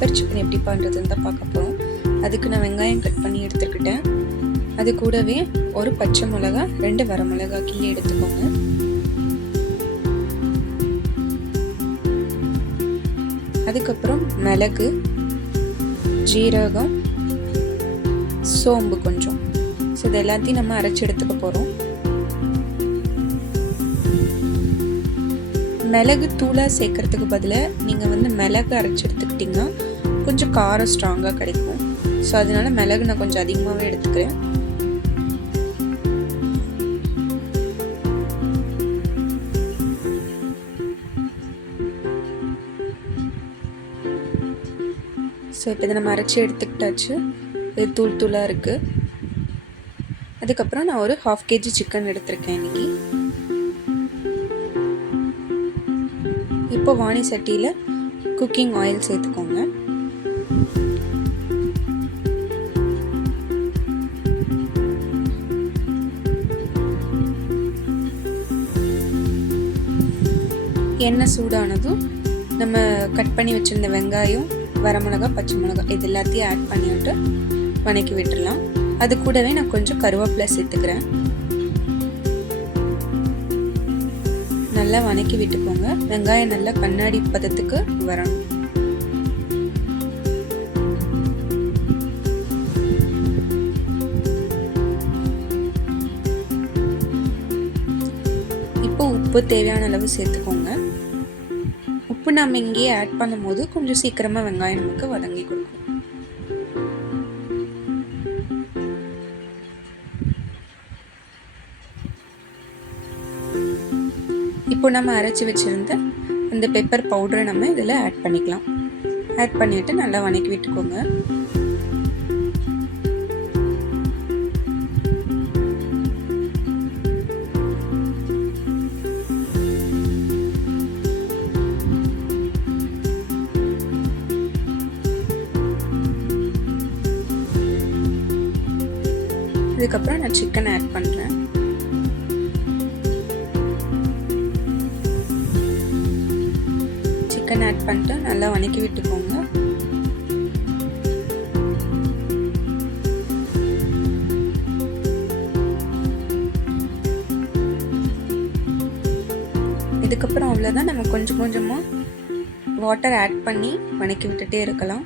Pepper chicken எப்படி பண்ணுறதுன்னு தான் பார்க்க போகிறோம். அதுக்கு நான் வெங்காயம் கட் பண்ணி எடுத்துக்கிட்டேன். அது கூடவே ஒரு பச்சை மிளகா, 2 வரமிளகா கிள்ளி எடுத்துக்கோங்க. அதுக்கப்புறம் மிளகு, ஜீரகம், சோம்பு கொஞ்சம். ஸோ இது எல்லாத்தையும் நம்ம அரைச்சி எடுத்துக்க போகிறோம். மிளகு தூளாக சேர்க்கறதுக்கு பதிலாக நீங்கள் வந்து மிளகு அரைச்சி எடுத்துக்கிட்டிங்கன்னா கொஞ்சம் காரம் ஸ்ட்ராங்காக கிடைக்கும். ஸோ அதனால மிளகு நான் கொஞ்சம் அதிகமாகவே எடுத்துக்கிறேன். ஸோ இப்போ இதை நம்ம அரைச்சி எடுத்துக்கிட்டாச்சு. இது தூளாக இருக்குது. அதுக்கப்புறம் நான் ஒரு 1/2 kg சிக்கன் எடுத்திருக்கேன் இன்றைக்கி. இப்போ வாணி சட்டியில் குக்கிங் ஆயில் சேர்த்துக்கோங்க. எண்ணெய் சூடானதும் நம்ம கட் பண்ணி வச்சுருந்த வெங்காயம், வரமிளகா, பச்சை மிளகா இது எல்லாத்தையும் ஆட் பண்ணிவிட்டு வதக்கி விட்டுடலாம். அது கூடவே நான் கொஞ்சம் கருவேப்பிலை சேர்த்துக்கிறேன். நல்லா வதக்கி விட்டுக்கோங்க. வெங்காயம் நல்லா கண்ணாடி பதத்துக்கு வரணும். இப்போ உப்பு தேவையான அளவு சேர்த்துக்கோங்க. உப்பு நம்ம இங்கேயே ஆட் பண்ணும்போது கொஞ்சம் சீக்கிரமாக வெங்காயம் நமக்கு வதங்கி கொடுக்கும். இப்போ நம்ம அரைச்சி வச்சுருந்த அந்த பெப்பர் பவுடரை நம்ம இதில் ஆட் பண்ணிக்கலாம். ஆட் பண்ணிவிட்டு நல்லா வதக்கி விட்டுக்கோங்க. இதுக்கப்புறம் நான் சிக்கன் ஆட் பண்ணுறேன். சிக்கன் ஆட் பண்ணிட்டு நல்லா வதக்கி விட்டுக்கோங்க. இதுக்கப்புறம் அவ்வளோதான். நம்ம கொஞ்சம் கொஞ்சமாக வாட்டர் ஆட் பண்ணி வதக்கி விட்டுட்டே இருக்கலாம்.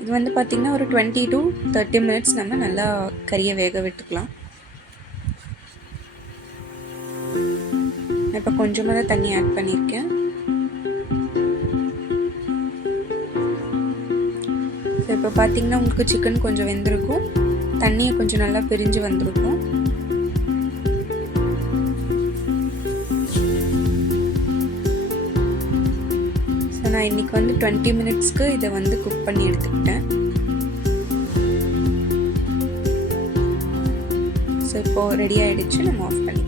இது வந்து பார்த்திங்கன்னா ஒரு 20 to 30 minutes நம்ம நல்லா கறியை வேக விட்டுக்கலாம். இப்போ கொஞ்சமாக தான் தண்ணி ஆட் பண்ணியிருக்கேன். ஸோ இப்போ பார்த்திங்கன்னா உங்களுக்கு சிக்கன் கொஞ்சம் வெந்திருக்கும், தண்ணியை கொஞ்சம் நல்லா பிரிஞ்சு வந்திருக்கும். ஸோ நான் இன்றைக்கி வந்து 20 minutesக்கு இதை வந்து குக் பண்ணி எடுத்துக்கிட்டேன். ஸோ இப்போது ரெடி ஆகிடுச்சு. நம்ம ஆஃப் பண்ணி